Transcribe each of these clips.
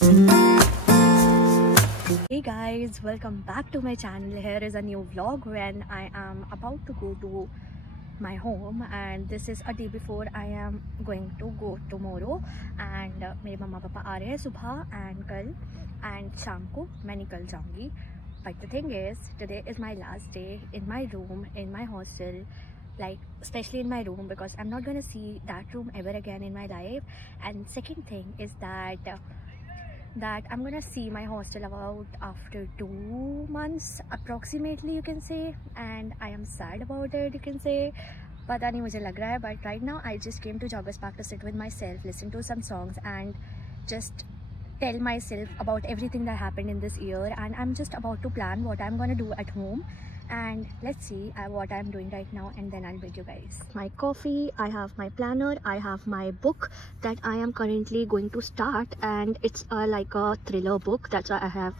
Hey guys, welcome back to my channel. Here is a new vlog when I am about to go to my home, and this is a day before I am going to go tomorrow. And मेरे मम्मा पापा आ रहे हैं सुबह and कल and शाम को मैं निकल जाऊंगी. But the thing is, today is my last day in my room, in my hostel, like especially in my room, because I'm not gonna see that room ever again in my life. And second thing is that I'm gonna see my hostel about after 2 months approximately, you can say, and I am sad about it, you can say. पता नहीं मुझे लग रहा है, but right now I just came to Joggers Park to sit with myself, listen to some songs and just tell myself about everything that happened in this year. And I'm just about to plan what I'm gonna do at home, and let's see what I'm doing right now, and then I'll meet you guys. My coffee, I have my planner, I have my book that I am currently going to start, and it's like a thriller book. That's why I have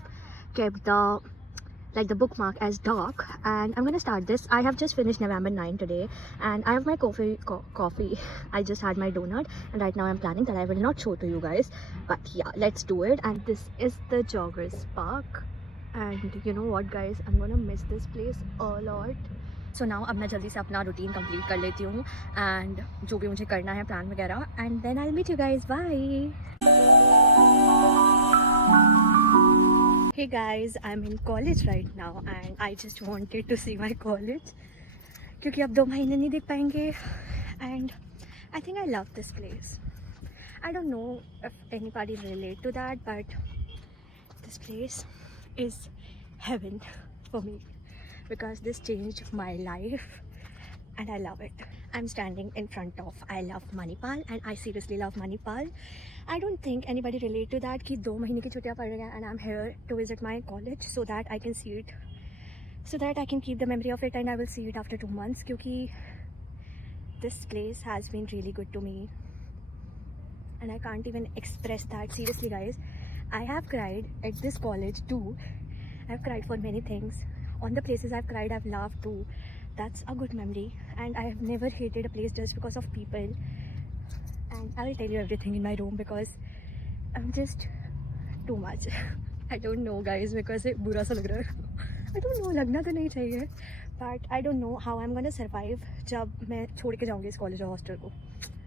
kept the bookmark as dark, and I'm gonna start this. I have just finished November 9 today, and I have my coffee. I just had my donut, and right now I'm planning that I will not show to you guys, but yeah, let's do it. And this is the Joggers Park, and you know what guys, I'm gonna miss this place a lot. So now अब मैं जल्दी से अपना routine complete कर लेती हूँ, and जो भी मुझे करना है प्लान वगैरह, and then I'll meet you guys. Bye. Hey guys, I'm in college right now, and I just wanted to see my college क्योंकि अब 2 महीने नहीं देख पाएंगे, and I think I love this place. I don't know if anybody relate to that, but this place is heaven for me because this changed my life and I love it. I'm standing in front of I Love Manipal, and I seriously love Manipal. I don't think anybody relate to that कि 2 महीने की छुट्टियां पड़ रही हैं, and I'm here to visit my college so that I can see it, so that I can keep the memory of it, and I will see it after 2 months क्योंकि this place has been really good to me and I can't even express that. Seriously guys, I have cried at this college too. I've cried for many things. On the places I've cried, I've laughed too. That's a good memory, and I have never hated a place just because of people. And I will tell you everything in my room because I'm just too much. I don't know guys, because it बुरा सा लग रहा है. I don't know, लगना तो नहीं चाहिए, but I don't know how I'm gonna survive जब मैं छोड़ के जाऊँगी इस कॉलेज और हॉस्टल को.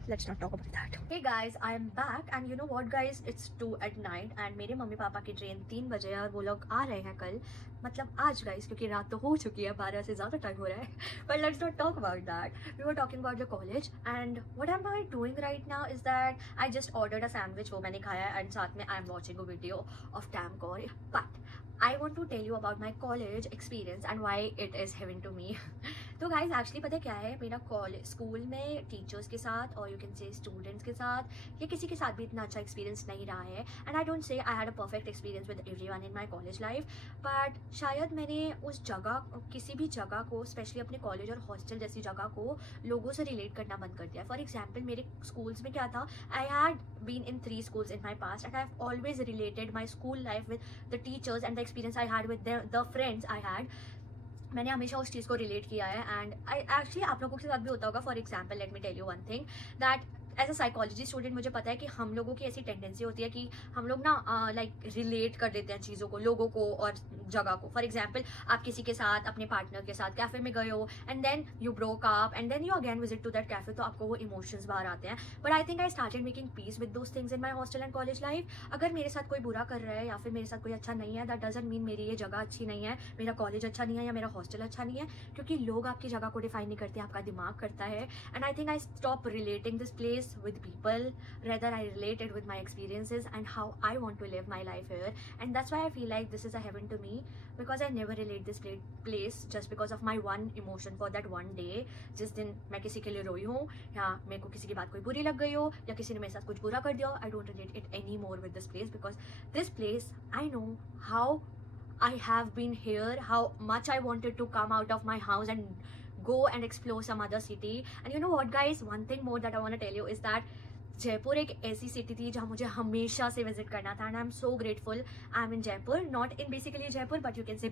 Let's not talk about that. Hey guys, I am back, and you know what guys, it's 2 at night, and मेरे मम्मी पापा की ट्रेन 3 बजे है और वो लोग आ रहे हैं कल, मतलब आज guys, क्योंकि रात तो हो चुकी है, 12 से ज़्यादा टाइम हो रहा है. But let's not talk about that. We were talking about the college, and what am I doing right now is that I just ordered a sandwich, वो मैंने खाया, and साथ में I am watching a video of Tamcor. But I want to tell you about my college experience and why it is heaven to me. तो guys actually पता क्या है, मेरा कॉलेज स्कूल में टीचर्स के साथ और यू कैन से स्टूडेंट्स के साथ या किसी के साथ भी इतना अच्छा एक्सपीरियंस नहीं रहा है. And I don't say I had a perfect experience with everyone in my college life, but शायद मैंने उस जगह, किसी भी जगह को, स्पेशली अपने कॉलेज और हॉस्टल जैसी जगह को लोगों से रिलेट करना बंद कर दिया. फॉर एग्जाम्पल मेरे स्कूल्स में क्या था, I had been in 3 schools in my past, and I have always related my school life with the teachers and the experience I had with the friends I had. मैंने हमेशा उस चीज़ को रिलेट किया है, एंड आई एक्चुअली आप लोगों के साथ भी होता होगा. For example let me tell you one thing, that as a psychology student मुझे पता है कि हम लोगों की ऐसी टेंडेंसी होती है कि हम लोग ना लाइक रिलेट कर देते हैं चीज़ों को, लोगों को और जगह को. फॉर एग्जाम्पल आप किसी के साथ, अपने पार्टनर के साथ कैफे में गए हो, and then you broke up, and then you again visit to that cafe, तो आपको वो इमोशंस बाहर आते हैं. But I think I started making peace with those things in my hostel and college life. अगर मेरे साथ कोई बुरा कर रहा है या फिर मेरे साथ कोई अच्छा नहीं है, दैट डजंट मीन मेरी ये जगह अच्छी नहीं है, मेरा कॉलेज अच्छा नहीं है या मेरा हॉस्टल अच्छा नहीं है, क्योंकि लोग आपकी जगह को डिफाइन नहीं करते, आपका दिमाग करता है. And I think I stop relating this place with people, rather I related with my experiences and how I want to live my life here. And that's why I feel like this is a heaven to me, because I never relate this place just because of my one emotion for that one day. जिस दिन मैं किसी के लिए रोई हूँ या मेरे को किसी की बात कोई बुरी लग गई हो या किसी ने मेरे साथ कुछ बुरा कर दिया हो, I don't relate it anymore with this place, because this place I know how I have been here, how much I wanted to come out of my house and go and explore some other city. And you know what guys, one thing more that I want to tell you is that Jaipur एक ऐसी सिटी थी जहाँ मुझे हमेशा से विजिट करना था, and I am so grateful I am in Jaipur, not in basically Jaipur but you can say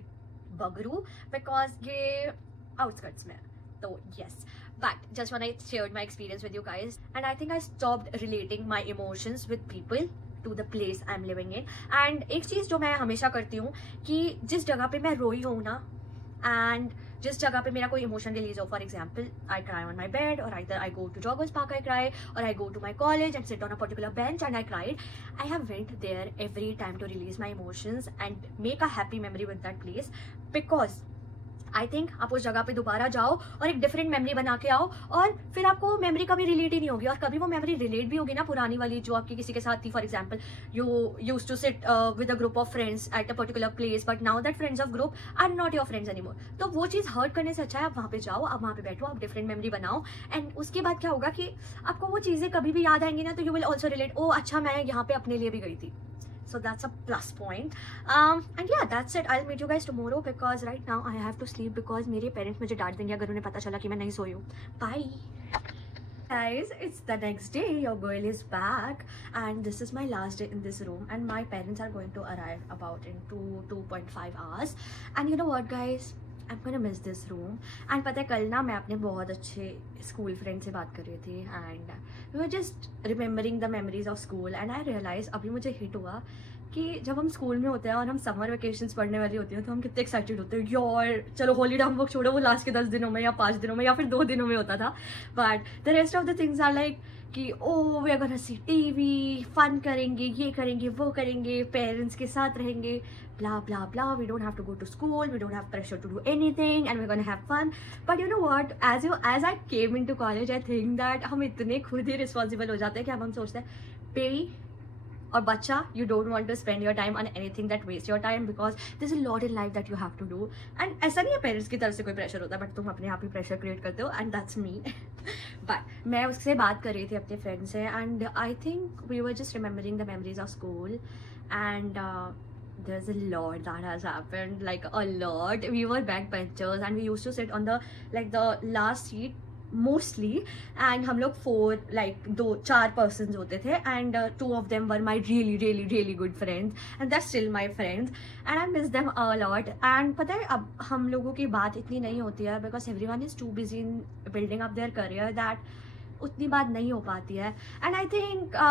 Bagru, बिकॉज ये आउटस्कर्ट्स में. तो yes, but just when I shared my experience with you guys, and I think I stopped relating my emotions with people to the place I am living in. And एक चीज़ जो मैं हमेशा करती हूँ कि जिस जगह पे मैं रोई हूँ ना, एंड जिस जगह पे मेरा कोई इमोशन रिलीज हो, for example I cry on my bed, और either I go to joggers park I cry, or I go to my college and sit on a particular bench and I cried. I have went there every time to release my emotions and make a happy memory with that place, because I think आप उस जगह पे दोबारा जाओ और एक different memory बना के आओ, और फिर आपको मेमोरी कभी रिलेट ही नहीं होगी, और कभी वो मेमोरी रिलेट भी होगी ना पुरानी वाली जो आपकी किसी के साथ थी। For example you used to sit with a group of friends at a particular place, but now that friends of group are not your friends anymore. तो वो चीज़ हर्ट करने से अच्छा है आप वहाँ पे जाओ, आप वहाँ पे बैठो, आप डिफरेंट मेमोरी बनाओ, एंड उसके बाद क्या होगा कि आपको वो चीज़ें कभी भी याद आएंगी ना, तो यू विल ऑल्सो रिलेट, ओ अच्छा मैं यहाँ पे अपने लिए भी गई थी। So that's a plus point. And yeah, that's it. I'll meet you guys tomorrow because right now I have to sleep because मेरे parents मुझे डांट देंगे अगर उन्हें पता चला कि मैं नहीं सोई हूँ। Bye. Guys, it's the next day. Your girl is back and this is my last day in this room and my parents are going to arrive about in 2.5 hours. And you know what guys, I'm gonna miss this room. And पता है कल ना मैं अपने बहुत अच्छे school friend से बात कर रही थी and we were just remembering the memories of school, and I realise अभी मुझे हिट हुआ कि जब हम स्कूल में होते हैं और हम समर वेकेशंस पढ़ने वाली होती हैं तो हम कितने एक्साइटेड होते हैं, यार चलो हॉलीडे हम लोग छोड़ो, वो लास्ट के 10 दिनों में या 5 दिनों में या फिर 2 दिनों में होता था, but the rest of the things are like कि oh we are gonna see TV, fun करेंगे, ये करेंगे, वो करेंगे, पेरेंट्स के साथ रहेंगे, blah blah blah, we don't have to go to school, we don't have pressure to do anything and we're gonna have fun. But you know what, as I came into college I think that हम इतने खुद ही रिस्पॉन्सिबल हो जाते हैं कि अब हम सोचते हैं बेबी और बच्चा, you don't want to spend your time on anything that wastes your time because there's a lot in life that you have to do. And ऐसा नहीं है पेरेंट्स की तरफ से कोई प्रेशर होता है, बट तुम अपने आप ही प्रेशर क्रिएट करते हो, एंड दैट्स मी। बट मैं उससे बात कर रही थी अपने फ्रेंड से and I think we were just remembering the memories of school and there's a lot that has happened, like a lot. We were backbenchers and we used to sit on the last seat mostly, and हम लोग 4 persons होते थे, and 2 of them were my really good friends and they're still my friends and I miss them a lot. And पता है अब हम लोगों की बात इतनी नहीं होती है because everyone is too busy in building up their career that उतनी बात नहीं हो पाती है, and I think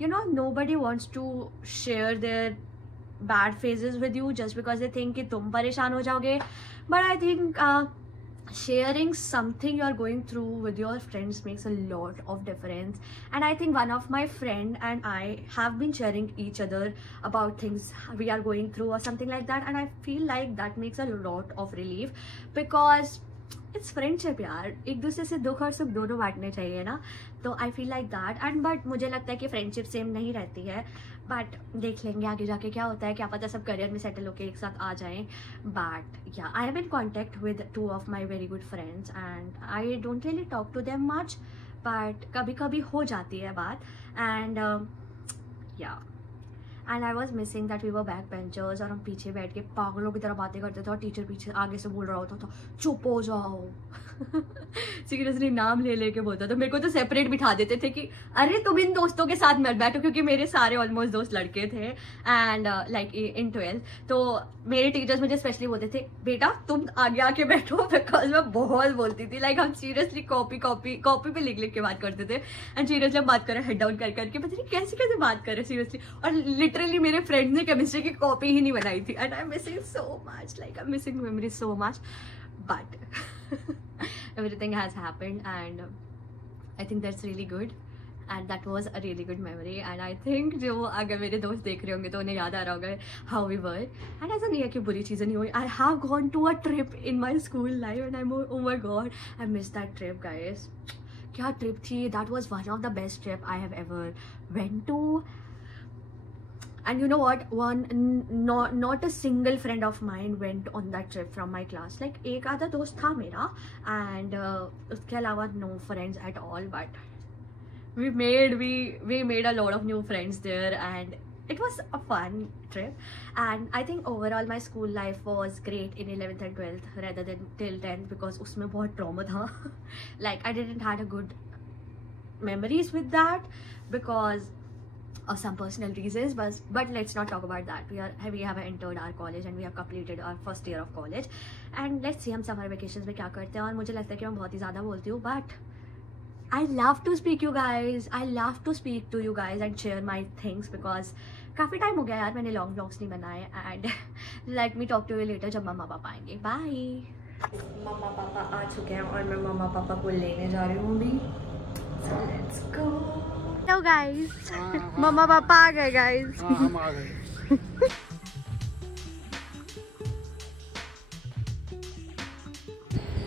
you know nobody wants to share their bad phases with you just because they think कि तुम परेशान हो जाओगे, but I think sharing something you are going through with your friends makes a lot of difference. And I think one of my friend and I have been sharing each other about things we are going through or something like that, and I feel like that makes a lot of relief because it's friendship यार, एक दूसरे से दुख और सुख दोनों बांटने चाहिए ना, तो I feel like that. And but मुझे लगता है कि फ्रेंडशिप सेम नहीं रहती है, बट देख लेंगे आगे जाके क्या होता है, क्या पता सब करियर में सेटल होके एक साथ आ जाएं। But yeah I am in contact with 2 of my very good friends and I don't really talk to them much, but कभी कभी हो जाती है बात। And yeah and I was missing that we were back benchers, और हम पीछे बैठ के पागलों की तरह बातें करते थे और टीचर पीछे आगे से बोल रहा होता था चुप हो जाओ। सीरियसली नाम ले लेके बोलता था, मेरे को तो सेपरेट बिठा देते थे कि अरे तुम इन दोस्तों के साथ मत बैठो, क्योंकि मेरे सारे ऑलमोस्ट दोस्त लड़के थे एंड लाइक इन 12th, तो मेरे टीचर्स मुझे स्पेशली बोलते थे बेटा तुम आगे आके बैठो, बिकॉज मैं बहुत बोलती थी। लाइक हम सीरियसली कॉपी पे लिख के बात करते थे एंड सीरियसली बात कर रहे हेड डाउन करके, पता नहीं कैसे बात कर रहे सीरियसली, और लिटरली मेरे फ्रेंड्स ने केमिस्ट्री की कॉपी ही नहीं बनाई थी and I am missing so much, like I am missing memories so much, but everything has happened and I think that's really good and that was a really good memory and I think जो अगर मेरे दोस्त देख रहे होंगे तो उन्हें याद आ रहा होगा how we were, and ऐसा नहीं है कि बुरी चीज़ें नहीं हुई। I have gone to a trip in my school life and I'm oh my god I missed that trip guys। क्या trip थी, that was one of the best trip I have ever went to। And you know what, not a single friend of mine went on that trip from my class, like एक आधा दोस्त था मेरा and उसके अलावा no friends at all, but we made a lot of new friends there and it was a fun trip। and I think overall my school life was great in 11th and 12th rather than till 10th because उसमें बहुत trauma था। like I didn't had a good memories with that because of some personal reasons, but let's not talk about that। we have entered our college and we have completed our first year of college and let's see हम summer vacations में क्या करते हैं। और मुझे लगता है कि मैं बहुत ही ज़्यादा बोलती हूँ, but I love to speak you guys. I love to speak to you guys and share my things because काफ़ी टाइम हो गया यार मैंने लॉन्ग व्लॉग्स नहीं बनाए. And let me talk to you later जब मम्मा पापा आएंगे. बाय. मम्मा पापा आ चुके हैं और मैं मम्मा पापा को लेने जा रही हूँ अभी. So let's go. Hello guys. मम्मा पापा आ गए guys. हम आ गए.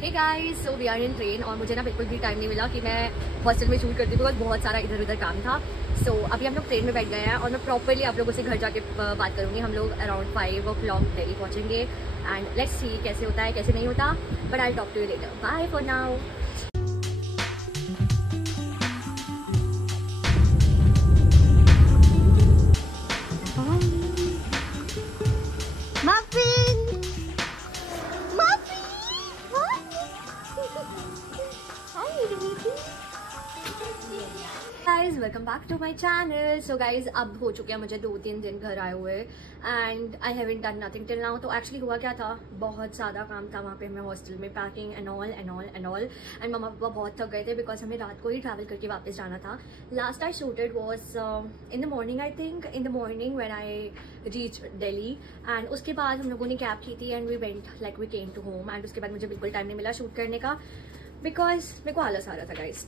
Hey guys, so we are in train और मुझे ना बिल्कुल भी टाइम नहीं मिला कि मैं हॉस्टल में शूट करती बिकॉज बहुत सारा इधर उधर काम था. So अभी हम लोग ट्रेन में बैठ गए हैं और मैं प्रॉपरली आप लोगों से घर जाके बात करूँगी. हम लोग अराउंड 5 o'clock दिल्ली पहुँचेंगे एंड लेट्स सी कैसे होता है कैसे नहीं होता. But I talk to you later. Bye for now. Guys, welcome back to my channel. So guys, अब हो चुके हैं मुझे 2-3 दिन घर आए हुए and I haven't done nothing till now. तो actually हुआ क्या था, बहुत ज़्यादा काम था वहाँ पे मैं हॉस्टल में, पैकिंग and all and मम्मा पापा बहुत थक गए थे बिकॉज हमें रात को ही ट्रैवल करके वापस जाना था. Last I shooted was in the morning, I think in the morning when I reached Delhi and उसके बाद हम लोगों ने कैब की थी and we came to home and उसके बाद मुझे बिल्कुल टाइम नहीं मिला शूट करने का बिकॉज मेरे को आलस आ रहा था गाइस.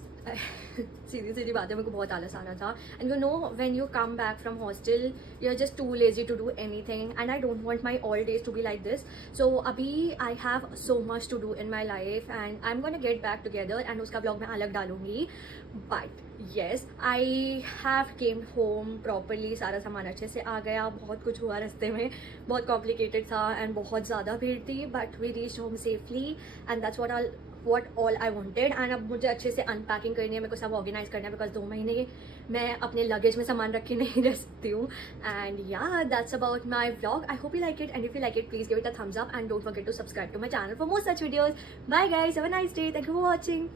सीधी बात है, मेरे को बहुत आलस आ रहा था. And you know when you come back from hostel you are just too lazy to do anything and I don't want my all days to be like this. So अभी I have so much to do in my life and I am gonna get back together and उसका blog मैं अलग डालूंगी. But yes, I have came home properly. सारा सामान अच्छे से आ गया. बहुत कुछ हुआ रास्ते में, बहुत कॉम्प्लिकेटेड था एंड बहुत ज़्यादा भीड़ थी but we reached home safely and that's what all I wanted. एंड अब मुझे अच्छे से अनपैकिंग करनी है, मेरे को सब ऑर्गेनाइज करना है बिकॉज 2 महीने मैं अपने लगेज में सामान रख के नहीं रह सकती हूँ. And yeah that's about my vlog. I hope you like it and if you like it please give it a thumbs up and don't forget to subscribe to my channel for more such videos. Bye guys, have a nice day. Thank you for watching.